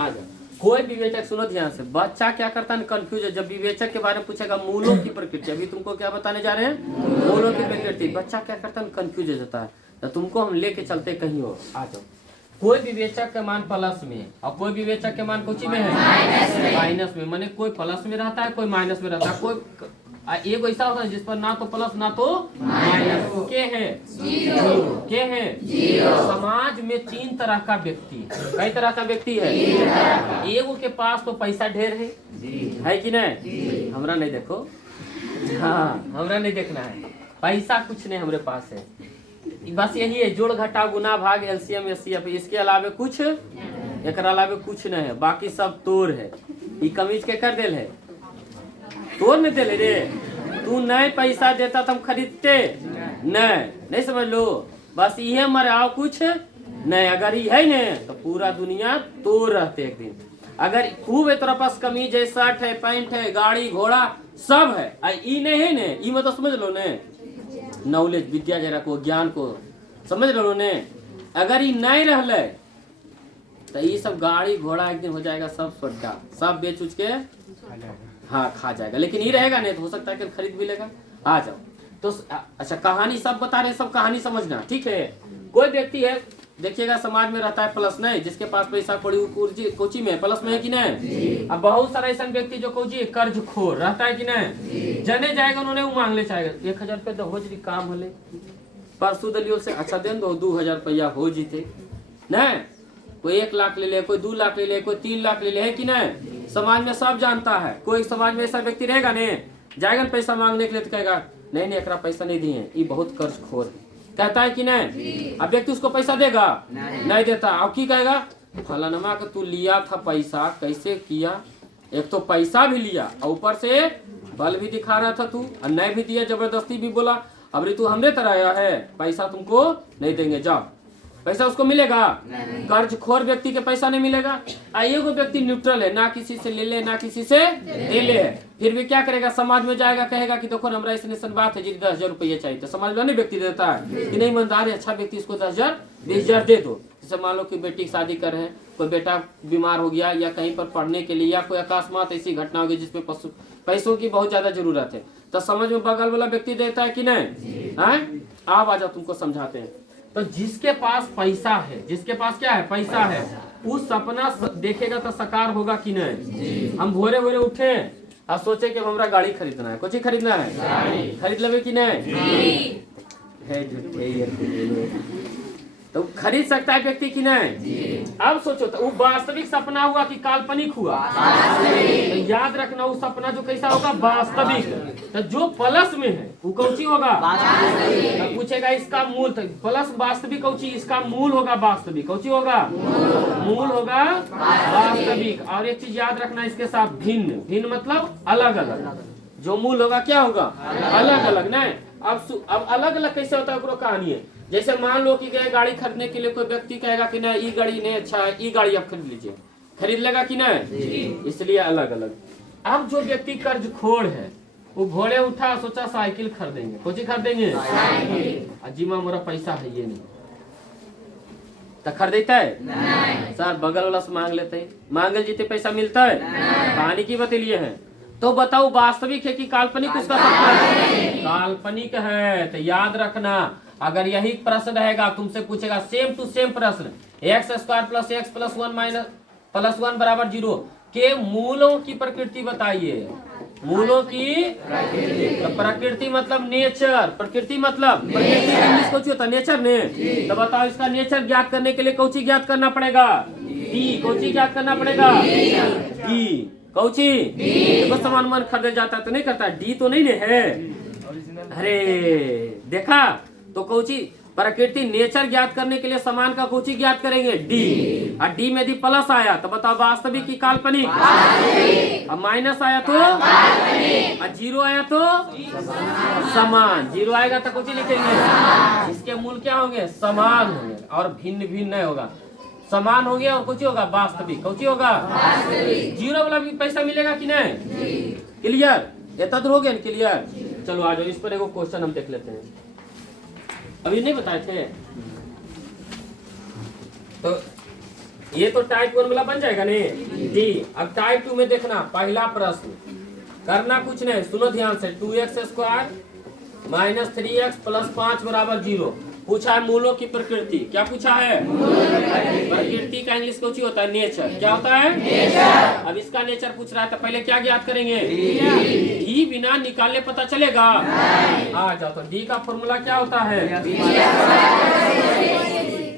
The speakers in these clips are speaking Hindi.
आ जाओ। कोई विवेचक, सुनो ध्यान से, बच्चा क्या करता है, कंफ्यूज है। जब विवेचक के बारे में पूछेगा मूलों की प्रकृति, अभी तुमको क्या बताने जा रहे हैं, मूलों की प्रकृति, बच्चा क्या करता है, कंफ्यूज हो जाता है। तो तुमको हम लेके चलते कहीं और। आ जाओ। कोई विवेचक का मान प्लस में और कोई विवेचक के मान कुछ में है, माइनस में। माने कोई प्लस में रहता है, कोई माइनस में रहता है। कोई एक ऐसा होता है जिस पर ना तो प्लस ना तो माइनस। के है जीरो, के है जीरो। समाज में 3 तरह का व्यक्ति, कई तरह का व्यक्ति है। एगो के पास तो पैसा ढेर है कि नहीं, हमरा नहीं देखो, हाँ हमरा नहीं देखना है, पैसा कुछ नहीं हमारे पास है, बस यही है, जोड़ घटा गुना भाग एलसीएम एससीएफ, इसके अलावे कुछ, एक अलावे कुछ नहीं है, बाकी सब तोड़ है। ये कमीज के कर देल है, तोड़ में दे रे, तू नहीं पैसा देता तो हम खरीदते नहीं समझ लो, बस ये मराओ कुछ नहीं। अगर ये है न तो पूरा दुनिया तोड़ रहते एक दिन। अगर खूब तेरा पास कमीज है, शर्ट है, पैंट है, गाड़ी घोड़ा सब है, ई नहीं है न, ई मतलब समझ लो न, नॉलेज विद्या जरा को, ज्ञान को समझ लो ने। अगर ये नहीं रहले तो ये सब गाड़ी घोड़ा एक दिन हो जाएगा सब सोड्डा, सब बेच उच के हाँ खा जाएगा। लेकिन ये रहेगा नहीं तो हो सकता है कि खरीद भी लेगा। आ जाओ। तो अच्छा, कहानी सब बता रहे, सब कहानी समझना, ठीक है। कोई व्यक्ति है, देखिएगा समाज में रहता है प्लस नहीं, जिसके पास पैसा पड़ी कोची में प्लस में है कि नहीं। अब बहुत सारा ऐसा व्यक्ति जो कोची कर्ज खोर रहता है कि नहीं, जने जाएगा उन्होंने वो मांग ले चाहेगा 1000 रुपये तो हो जी काम होले, परसों दलियो से अच्छा दे दो 2000 रुपया हो जीते नहीं। कोई 1 लाख ले ले, कोई 2 लाख ले ले, कोई 3 लाख ले ले, है कि नहीं। समाज में सब जानता है। कोई समाज में ऐसा व्यक्ति रहेगा नहीं, जाएगा पैसा मांगने के लिए तो कहेगा नहीं एकरा पैसा नहीं दिए, ये बहुत कर्ज खोर है, कहता है कि नहीं। अब व्यक्ति उसको पैसा देगा नहीं देता, अब की कहेगा फलानमा का तू लिया था पैसा, कैसे किया, एक तो पैसा भी लिया और ऊपर से बल भी दिखा रहा था तू, और नहीं भी दिया, जबरदस्ती भी बोला अब तू हमरे तरह आया है, पैसा तुमको नहीं देंगे, जाओ। पैसा उसको मिलेगा, कर्ज खोर व्यक्ति के पैसा नहीं मिलेगा। एगो व्यक्ति न्यूट्रल है, ना किसी से ले ले ना किसी से दे ले, फिर भी क्या करेगा, समाज में जाएगा, कहेगा कि देखो हमरा ऐसी बात है जी 10,000 रुपये चाहिए, तो समाज में नहीं व्यक्ति देता है कि नहीं ईमानदार है, अच्छा व्यक्ति इसको 10,000 20,000 दे दो। जैसे मान लो कि बेटी की शादी कर रहे हैं, कोई बेटा बीमार हो गया या कहीं पर पढ़ने के लिए, या कोई अकस्मात ऐसी घटना हो गई जिसपे पैसों की बहुत ज्यादा जरूरत है, तो समझ में बगल वाला व्यक्ति देता है कि नहीं। आप आ जाओ, तुमको समझाते हैं। तो जिसके पास पैसा है, जिसके पास क्या है, पैसा है, उस सपना देखेगा तो साकार होगा कि नहीं। हम भोरे भोरे उठे और सोचे कि हमरा गाड़ी खरीदना है, कुछ ही खरीदना है, खरीद लेवे कि नहीं, तो खरीद सकता है व्यक्ति कि नहीं। अब सोचो तो वो वास्तविक सपना हुआ कि काल्पनिक हुआ, तो याद रखना वो सपना जो कैसा होगा, वास्तविक। तो जो प्लस में है वो कौची होगा, तो पूछेगा इसका मूल, तो प्लस वास्तविक कौची, इसका मूल होगा वास्तविक, कौची होगा, मूल होगा वास्तविक। और एक चीज याद रखना इसके साथ, भिन्न, भिन्न मतलब अलग अलग, जो मूल होगा क्या होगा, अलग अलग नहीं। अब अलग अलग कैसे होता है कहानी है। जैसे मान लो कि गए गाड़ी खरीदने के लिए, कोई व्यक्ति कहेगा कि नहीं ये गाड़ी नहीं अच्छा है, ये गाड़ी आप खरीद लीजिए, खरीद लेगा कि नहीं, इसलिए अलग अलग। अब जो व्यक्ति कर्ज खोर है, वो घोड़े उठा, सोचा साइकिल खरीदेंगे, कुछ खरीदेंगे, अजीमा मोरा पैसा है ये नहीं, तो खरीदता है सर बगल वाला से मांग लेते हैं, मांगल जीते पैसा मिलता है, कहानी की बतलिए है। तो बताओ वास्तविक है कि काल्पनिक उसका सपना है, काल्पनिक है। तो याद रखना, अगर यही प्रश्न रहेगा, तुमसे पूछेगा सेम टू सेम प्रश्न, x² + x + 1 - +1 = 0 के मूलों की प्रकृति बताइए। मूलों की प्रकृति मतलब नेचर, प्रकृति मतलब इंग्लिश कौची होता है, नेचर ने। तो बताओ इसका नेचर ज्ञात करने के लिए कौची ज्ञात करना पड़ेगा, डी, कौची ज्ञात करना पड़ेगा, डी, कौची। देखो सामान मन खरीदे जाता है तो नहीं करता, डी तो नहीं है, अरे देखा। तो कौची प्रकृति नेचर ज्ञात करने के लिए सामान का कौची ज्ञात करेंगे, डी। और डी में यदि प्लस आया तो बताओ वास्तविक की काल्पनिक, और माइनस आया तो और 0 आया तो समान, 0 आएगा तो कौची लिखेंगे, इसके मूल क्या होंगे, समान होंगे, और भिन्न भिन्न नहीं होगा, समान हो गया और कुछ होगा वास्तविक, कुछ होगा 0 वाला भी पैसा मिलेगा कि नहीं। क्लियर, इतना दूर हो गया क्लियर। चलो आ जाओ, इस पर एगो क्वेश्चन हम देख लेते हैं, अभी नहीं बताए थे। तो ये तो टाइप 1 वाला बन जाएगा ने डी। अब टाइप 2 में देखना, पहला प्रश्न करना कुछ नहीं, सुनो ध्यान से। 2x² माइनस 3x प्लस 5 बराबर 0 पूछा है। मूलों की प्रकृति क्या पूछा है? प्रकृति का इंग्लिश कुछ होता है नेचर। क्या होता है? नेचर। अब इसका नेचर पूछ रहा है तो पहले क्या ज्ञात करेंगे? डी बिना निकालने पता चलेगा? आ जाओ तो डी का फॉर्मूला क्या होता है?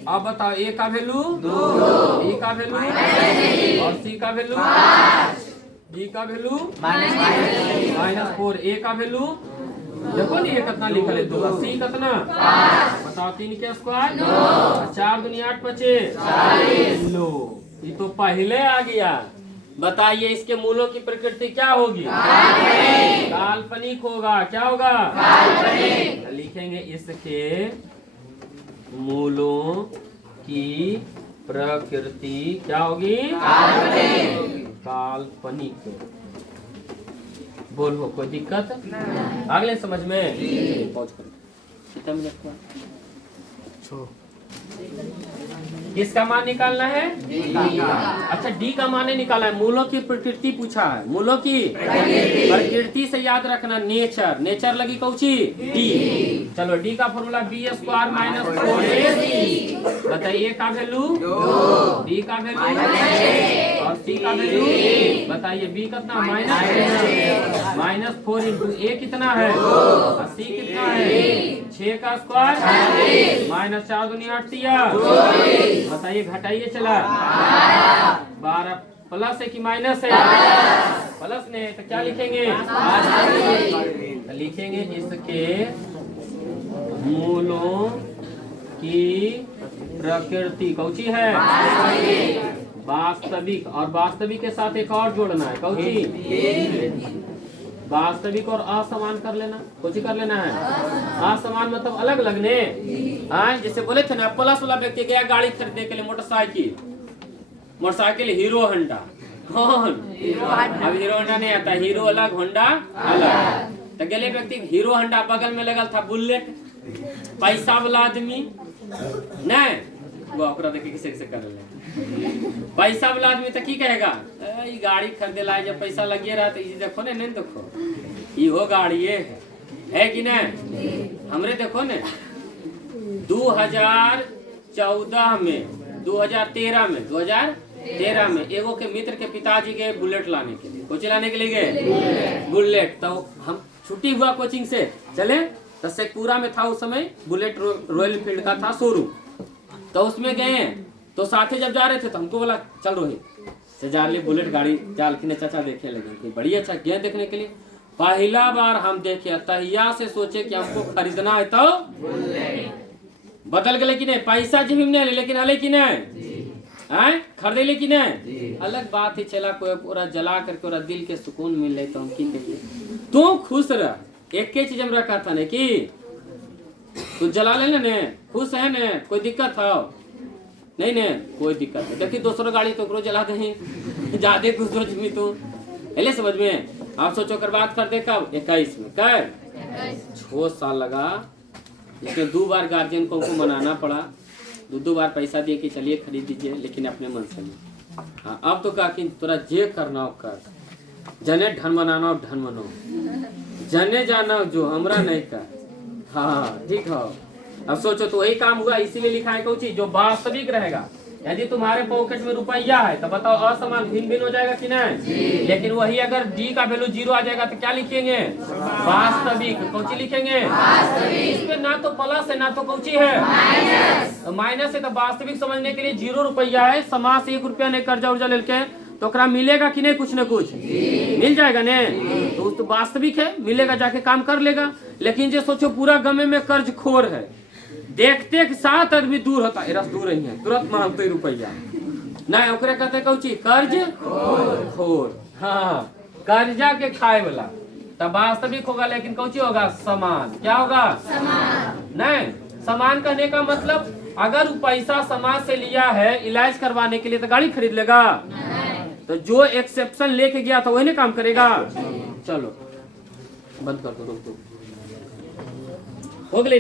अब बताओ, ए का वैल्यू 2, बी का वैल्यू और सी का वैल्यू, डी का वैल्यू -4, ए का वैल्यू देखो नहीं, ये कितना लिखा है 2, सी कितना बताओ? 3 के स्क्वायर 4 दूनी 8 बचे 40। लो ये तो पहले आ गया। बताइए इसके मूलों की प्रकृति क्या होगी? काल्पनिक होगा। क्या होगा? काल्पनिक। लिखेंगे इसके मूलों की प्रकृति क्या होगी? काल्पनिक। बोलो कोई दिक्कत? अगले समझ में पहुंच कर कितना मिनट हुआ? किसका मान निकालना है? अच्छा डी का मान नहीं निकालना है, मूलों की प्रकृति पूछा है। मूलों की प्रकृति से याद रखना नेचर। नेचर लगी कौची? डी। चलो डी का फॉर्मूला b² - 4ac। बताइए का वैल्यू डी का वैल्यू और सी का वैल्यू बताइए। बी कितना? -4 इंटू ए कितना है और सी कितना है? 6 का स्क्वायर -4 दूनी 8 बताइए घटाइए चला 12 प्लस है कि माइनस है? प्लस ने तो क्या लिखेंगे? तो लिखेंगे इसके मूलों की प्रकृति कौची है? वास्तविक। और वास्तविक के साथ एक और जोड़ना है कौची? वास्तविक और असमान कर लेना। कुछ कर लेना है असमान मतलब अलग अलग ने। हाँ जैसे बोले थे ना, प्लस वाला व्यक्ति गया गाड़ी खरीदने के लिए मोटरसाइकिल हीरो होंडा। कौन? अब हीरो होंडा नहीं आता, हीरो अलग होंडा अलग। तो गले व्यक्ति हीरो होंडा, बगल में लगल था बुलेट। पैसा वाला आदमी नहीं वो ओकरा देखे किसे किसे कर ले। पैसा वाला आदमी तो की कहेगा ये गाड़ी खरीदे ला, जब पैसा लगे रहा तो ये देखो ने, नहीं देखो ये हो गाड़ी ये है कि नहीं? हमरे देखो ने 2014 में 2013 में एगो के मित्र के पिताजी गए बुलेट लाने के लिए। कोचिंग लाने के लिए गए बुलेट। तो हम छुट्टी हुआ कोचिंग से चले तो शेखपुरा में था उस समय बुलेट रॉयल एनफील्ड का था शोरूम। तो उसमें गए तो साथे जब जा रहे थे तो हमको बोला चल रोहित से जा रही बुलेट गाड़ी चाल के चाचा देखे लगे बड़ी अच्छा गए देखने के लिए। पहला बार हम देखे तहिया से सोचे कि हमको खरीदना है तो बदल गए कि नहीं? पैसा जी नहीं लेकिन हले कि नहीं खरीदे कि नहीं? अलग बात ही चला कोई पूरा जला करके पूरा दिल के सुकून मिल रही तो हम की कहिए तू खुश रह। एक चीज हम रखा था ने कि तू जला ले ने खुश है ने, कोई दिक्कत है नहीं ने? कोई दिक्कत है। देखिए दूसरों गाड़ी तो जला दे ज्यादा खुश हो जी तू पहले समझ में। आप सोचो कर बात कर दे कब 21 में कर 6 साल लगा। इसमें 2 बार गार्जियन को उनको मनाना पड़ा, 2 बार पैसा दिए कि चलिए खरीद दीजिए, लेकिन अपने मन से नहीं। हाँ अब तो कहा कि तोरा जे करना हो कर, जने ढन बनाना हो ढन बनो, जने जाना हो जो हमरा नहीं कर। हाँ ठीक है। अब सोचो तो वही काम हुआ, इसीलिए लिखा है कोई चीज जो वास्तविक रहेगा। यदि तुम्हारे पॉकेट में रुपया है तो बताओ असमान भिन्न भिन्न हो जाएगा कि नहीं? लेकिन वही अगर डी का वैल्यू 0 आ जाएगा तो क्या लिखेंगे? वास्तविक। कौची लिखेंगे? इसमें ना तो प्लस है ना तो कौची है माइनस है। तो वास्तविक समझने के लिए 0 रुपया है, समाज से 1 रुपया नहीं कर्जा उर्जा लेके तो ओकरा मिलेगा कि नहीं? कुछ न कुछ मिल जाएगा ने। तो वास्तविक है, मिलेगा जाके काम कर लेगा। लेकिन जो सोचो पूरा गमे में कर्ज खोर है, देखते के साथ आदमी दूर होता है, दूर ही है तुरंत मांगते रुपया नहीं, ओकरे कहते कौची? कर्ज खोर। हाँ कर्जा के खाए वाला तब वास्तविक होगा। लेकिन कौची होगा? समान। क्या होगा? समान। नहीं समान कहने का मतलब अगर पैसा समाज से लिया है इलाज करवाने के लिए तो गाड़ी खरीद लेगा? तो जो एक्सेप्शन लेके गया था वही ना काम करेगा। चलो बंद कर दो, रोक दो, हो गए।